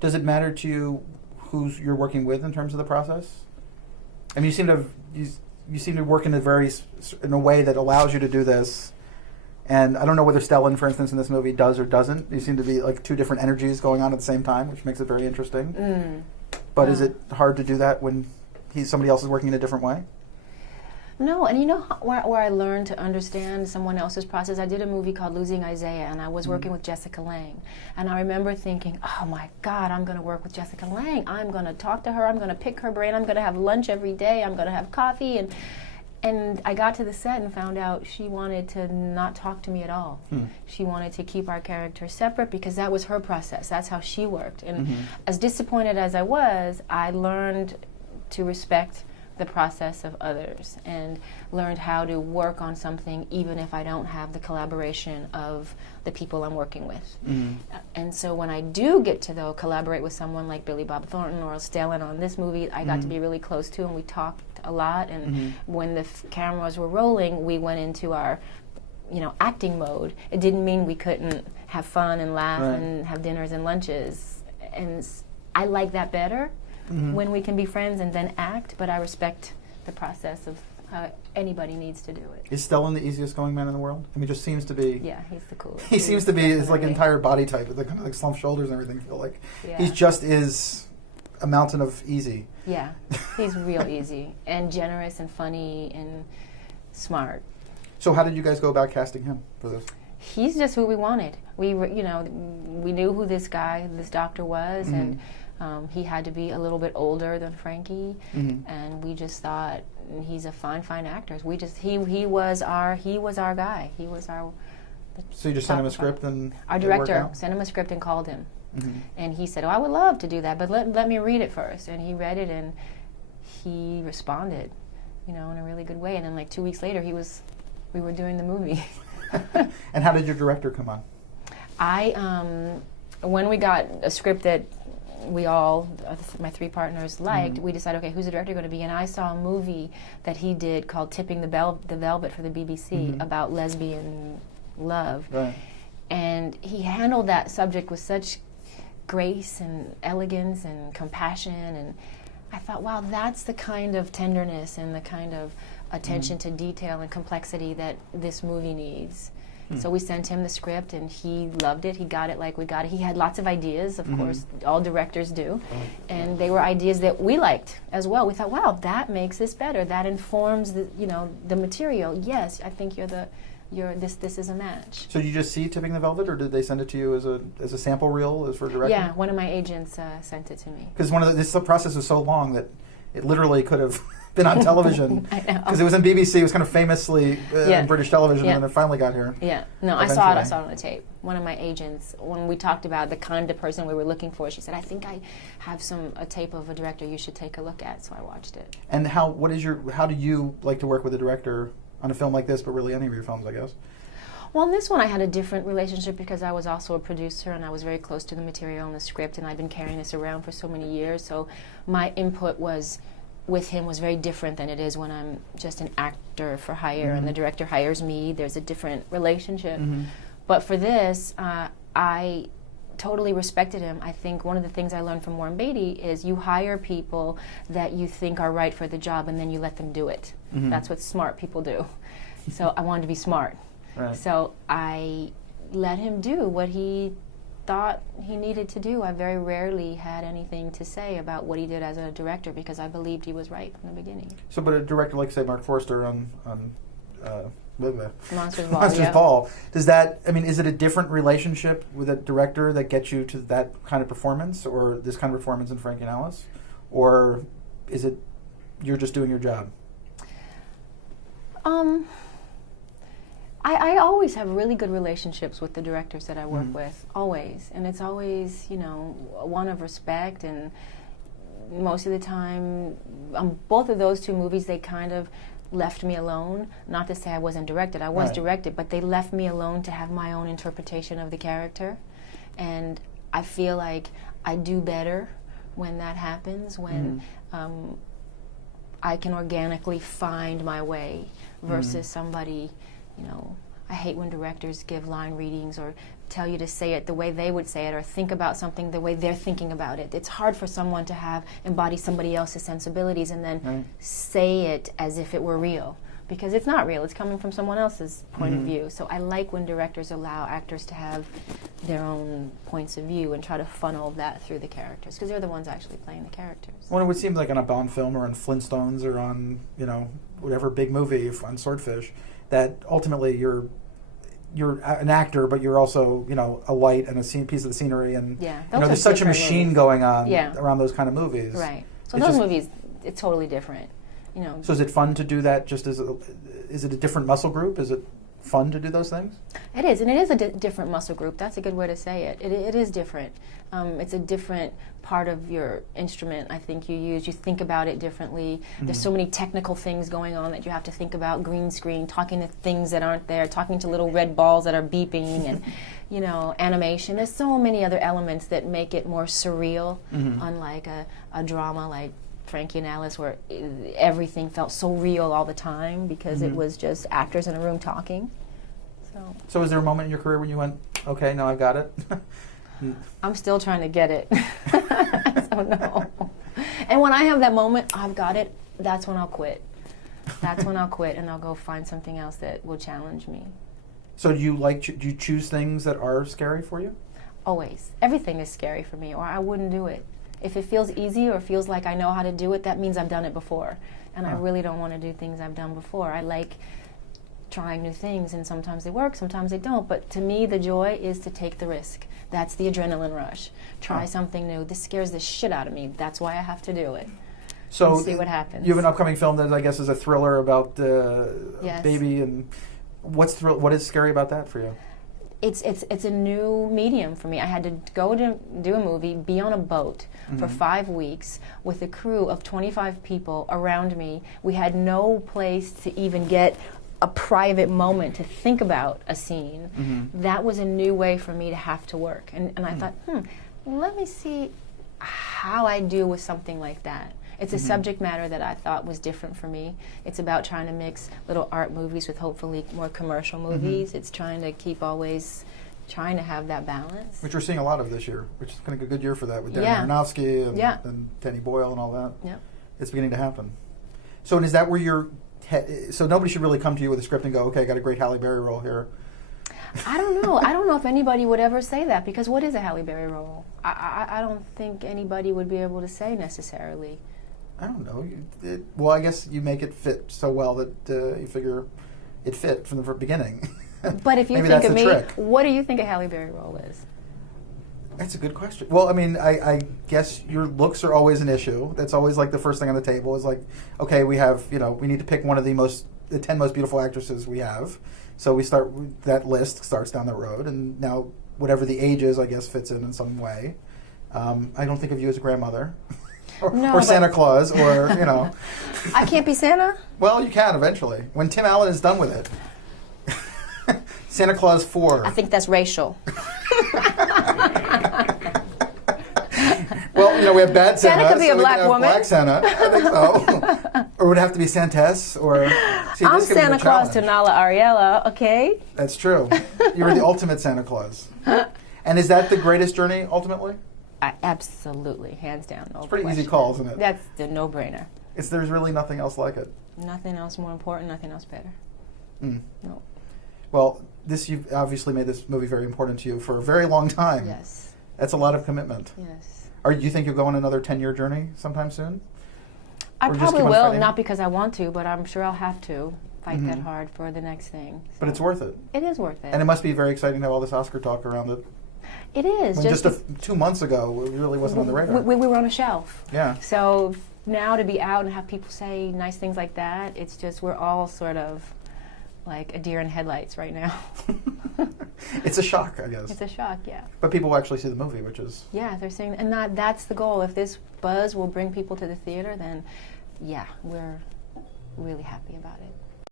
Does it matter to you who's you're working with in terms of the process? I mean, you seem to have, you seem to work in a way that allows you to do this. And I don't know whether Stellan, for instance, in this movie does or doesn't. You seem to be like two different energies going on at the same time, which makes it very interesting. But is it hard to do that when somebody else is working in a different way? No, and you know where I learned to understand someone else's process? I did a movie called Losing Isaiah, and I was working with Jessica Lange. And I remember thinking, oh my God, I'm going to work with Jessica Lange. I'm going to talk to her. I'm going to pick her brain. I'm going to have lunch every day. I'm going to have coffee. And I got to the set and found out she wanted to not talk to me at all. She wanted to keep our characters separate because that was her process. That's how she worked. And as disappointed as I was, I learned to respect the process of others and learned how to work on something even if I don't have the collaboration of the people I'm working with. And so when I do get to, though, collaborate with someone like Billy Bob Thornton or Stellan on this movie, I got to be really close to, and we talked a lot. And when the cameras were rolling, we went into our acting mode. It didn't mean we couldn't have fun and laugh and have dinners and lunches. And I like that better. When we can be friends and then act, but I respect the process of how anybody needs to do it. Is Stellan the easiest going man in the world? I mean, just seems to be. Yeah, he's the coolest. He seems to be his like entire body type, with the kind of like slumped shoulders and everything. I feel like he just is a mountain of easy. Yeah, he's real easy and generous and funny and smart. So how did you guys go about casting him for this? He's just who we wanted. We were, we knew who this doctor was, and he had to be a little bit older than Frankie, and we just thought he's a fine actor. We just he was our guy. He was our. So you just sent him a script and our director sent him a script and called him, and he said, "Oh, I would love to do that, but let me read it first." And he read it and he responded, in a really good way. And then like 2 weeks later, we were doing the movie. And how did your director come on? When we got a script that we all, my three partners, liked, we decided, okay, who's the director going to be? And I saw a movie that he did called Tipping the Velvet for the BBC about lesbian love. Right. And he handled that subject with such grace and elegance and compassion. And I thought, wow, that's the kind of tenderness and the kind of attention to detail and complexity that this movie needs. So we sent him the script, and he loved it. He got it like we got it. He had lots of ideas, of course, all directors do, and they were ideas that we liked as well. We thought, wow, that makes this better. That informs the material. Yes, I think this is a match. So did you just see Tipping the Velvet, or did they send it to you as a sample reel, as for directing? Yeah, one of my agents sent it to me. Because this process was so long that it literally could have been on television. I know. Because it was on BBC. It was kind of famously on British television, and then it finally got here. Yeah. No, eventually. I saw it on the tape. One of my agents, when we talked about the kind of person we were looking for, she said, "I think I have a tape of a director you should take a look at." So I watched it. And how do you like to work with a director on a film like this, but really any of your films, I guess? Well, in this one I had a different relationship because I was also a producer, and I was very close to the material and the script, and I've been carrying this around for so many years. So my input with him was very different than it is when I'm just an actor for hire and the director hires me. There's a different relationship. But for this, I totally respected him. I think one of the things I learned from Warren Beatty is you hire people that you think are right for the job, and then you let them do it. That's what smart people do. So I wanted to be smart. Right. So I let him do what he thought he needed to do. I very rarely had anything to say about what he did as a director because I believed he was right from the beginning. So, but a director like, say, Mark Forster on Monsters Ball. Monsters Ball, does that? I mean, is it a different relationship with a director that gets you to that kind of performance, or this kind of performance in Frankie and Alice, or is it you're just doing your job? I always have really good relationships with the directors that I work with, always. And it's always, one of respect, and most of the time, on both of those two movies, they kind of left me alone. Not to say I wasn't directed, I was directed, but they left me alone to have my own interpretation of the character. And I feel like I do better when that happens, when I can organically find my way versus somebody, I hate when directors give line readings or tell you to say it the way they would say it or think about something the way they're thinking about it. It's hard for someone to embody somebody else's sensibilities and then say it as if it were real. Because it's not real. It's coming from someone else's point of view. So I like when directors allow actors to have their own points of view and try to funnel that through the characters, because they're the ones actually playing the characters. Well, it would seem like on a Bond film or on Flintstones or on, whatever big movie, on Swordfish, that ultimately you're an actor, but you're also, a light and a piece of the scenery, and there's such a machine going on around those kind of movies. Right. So those movies, it's totally different. So is it fun to do that? Is it a different muscle group? Is it fun to do those things? It is, and it is a different muscle group. That's a good way to say it. It is different. It's a different part of your instrument, I think, you use. You think about it differently. There's so many technical things going on that you have to think about. Green screen, talking to things that aren't there, talking to little red balls that are beeping, and animation. There's so many other elements that make it more surreal, unlike a drama like Frankie and Alice, where everything felt so real all the time because it was just actors in a room talking. So is there a moment in your career when you went, okay, now I've got it? I'm still trying to get it. So no. And when I have that moment, I've got it, that's when I'll quit. That's when I'll quit and I'll go find something else that will challenge me. So do you choose things that are scary for you? Always. Everything is scary for me, or I wouldn't do it. If it feels easy or feels like I know how to do it, that means I've done it before. And I really don't want to do things I've done before. I like trying new things, and sometimes they work, sometimes they don't. But to me, the joy is to take the risk. That's the adrenaline rush. Try something new. This scares the shit out of me. That's why I have to do it. So see what happens. You have an upcoming film that I guess is a thriller about a baby. And what is scary about that for you? It's a new medium for me. I had to go to do a movie, be on a boat for 5 weeks with a crew of 25 people around me. We had no place to even get a private moment to think about a scene. That was a new way for me to have to work. And I thought, let me see how I do with something like that. It's a subject matter that I thought was different for me. It's about trying to mix little art movies with hopefully more commercial movies. It's trying to keep always trying to have that balance. Which we're seeing a lot of this year, which is kind of a good year for that with Darren Aronofsky and Danny Boyle and all that. Yep. It's beginning to happen. So is that where so nobody should really come to you with a script and go, okay, I got a great Halle Berry role here. I don't know. I don't know if anybody would ever say that, because what is a Halle Berry role? I don't think anybody would be able to say necessarily. I don't know. Well, I guess you make it fit so well that you figure it fit from the beginning. But if you think of me, what do you think a Halle Berry role is? That's a good question. Well, I mean, I guess your looks are always an issue. That's always like the first thing on the table is like, okay, we have, we need to pick one of the 10 most beautiful actresses we have. So we start, that list starts down the road, and now whatever the age is, I guess, fits in some way. I don't think of you as a grandmother. or Santa Claus, or, I can't be Santa? Well, you can eventually. When Tim Allen is done with it. Santa Claus 4. I think that's racial. Well, we have bad Santa. Santa could be a black woman. Black Santa. I think so. Or would it have to be Santess? Or I'm Santa Claus to Nala Ariella, okay? That's true. You're the ultimate Santa Claus. And is that the greatest journey, ultimately? Absolutely, hands down. No it's a pretty question. Easy call, isn't it? That's the no-brainer. There's really nothing else like it. Nothing else more important, nothing else better. No. Well, you've obviously made this movie very important to you for a very long time. Yes. That's a lot of commitment. Yes. Do you think you'll go on another 10-year journey sometime soon? I probably will, not because I want to, but I'm sure I'll have to fight that hard for the next thing. So. But it's worth it. It is worth it. And it must be very exciting to have all this Oscar talk around it. It is. When just 2 months ago, it really wasn't on the radar. We were on a shelf. Yeah. So now to be out and have people say nice things like that, it's just, we're all sort of like a deer in headlights right now. It's a shock, I guess. It's a shock, yeah. But people will actually see the movie, which is... Yeah, they're saying, and that's the goal. If this buzz will bring people to the theater, then yeah, we're really happy about it.